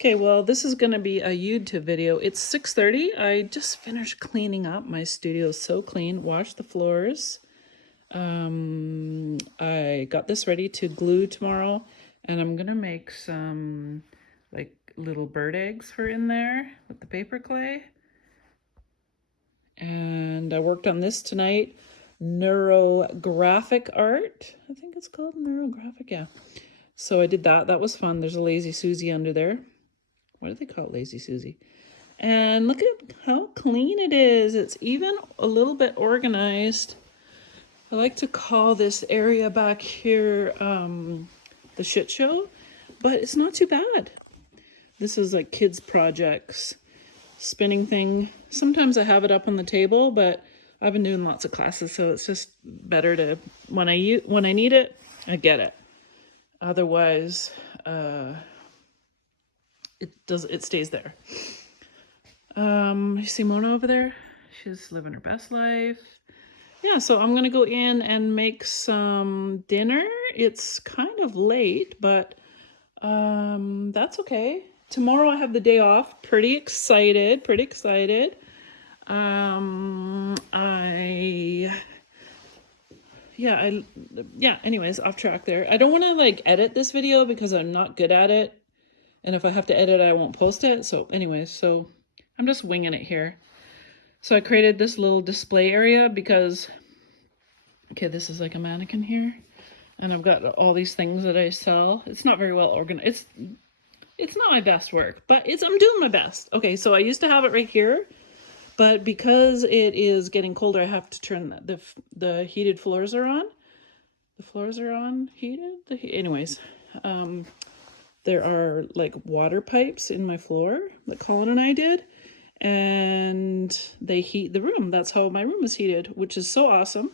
Okay, well, this is going to be a YouTube video. It's 6:30. I just finished cleaning up. My studio is so clean. Washed the floors. I got this ready to glue tomorrow, and I'm going to make some like little bird eggs for in there with the paper clay. And I worked on this tonight. Neurographic art. I think it's called neurographic, yeah. So I did that. That was fun. There's a Lazy Susie under there. What do they call it? Lazy Susie. And look at how clean it is. It's even a little bit organized. I like to call this area back here the shit show, but it's not too bad. This is like kids' projects, spinning thing. Sometimes I have it up on the table, but I've been doing lots of classes, so it's just better to, when I need it, I get it. Otherwise, it stays there. You see Mona over there? She's living her best life. Yeah, so I'm gonna go in and make some dinner. It's kind of late, but that's okay. Tomorrow I have the day off. Pretty excited, pretty excited. Anyways, off track there. I don't want to like edit this video because I'm not good at it. And if I have to edit, I won't post it. So anyways, so I'm just winging it here. So I created this little display area because, okay, this is like a mannequin here. And I've got all these things that I sell. It's not very well organized. It's not my best work, but I'm doing my best. Okay, so I used to have it right here, but because it is getting colder, I have to turn the heated floors are on. The floors are on heated. Anyways, there are like water pipes in my floor that Colin and I did, and they heat the room. That's how my room is heated, which is so awesome.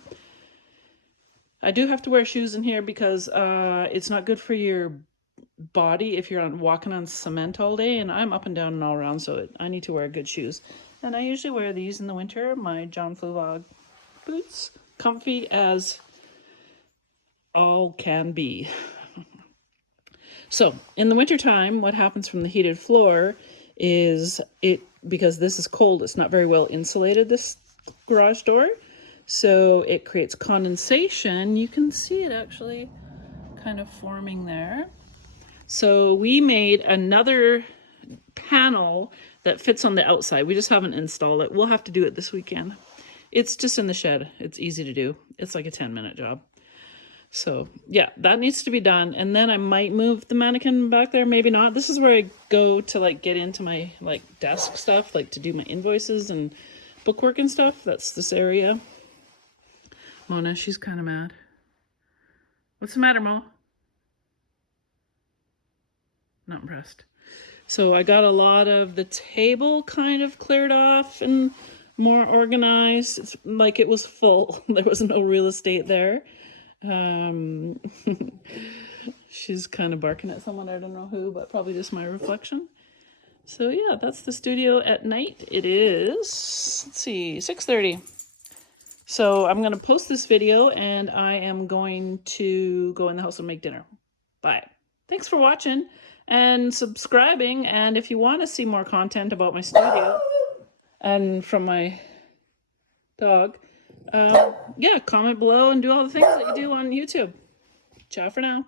I do have to wear shoes in here because it's not good for your body if you're walking on cement all day, and I'm up and down and all around, so I need to wear good shoes. And I usually wear these in the winter, my John Fluevog boots, comfy as all can be. So in the wintertime, what happens from the heated floor is because this is cold, it's not very well insulated, this garage door. So it creates condensation. You can see it actually kind of forming there. So we made another panel that fits on the outside. We just haven't installed it. We'll have to do it this weekend. It's just in the shed. It's easy to do. It's like a 10-minute job. So yeah, that needs to be done. And then I might move the mannequin back there, maybe not. This is where I go to like get into my like desk stuff, like to do my invoices and bookwork and stuff. That's this area. Mona, she's kind of mad. What's the matter, Mo? Not impressed. So I got a lot of the table kind of cleared off and more organized. It's like it was full. There was no real estate there. She's kind of barking at someone, I don't know who, but probably just my reflection. So yeah, that's the studio at night. It is, let's see, 6:30. So I'm going to post this video and I am going to go in the house and make dinner. Bye. Thanks for watching and subscribing. And if you want to see more content about my studio and from my dog, yeah, comment below and do all the things that you do on YouTube. Ciao for now.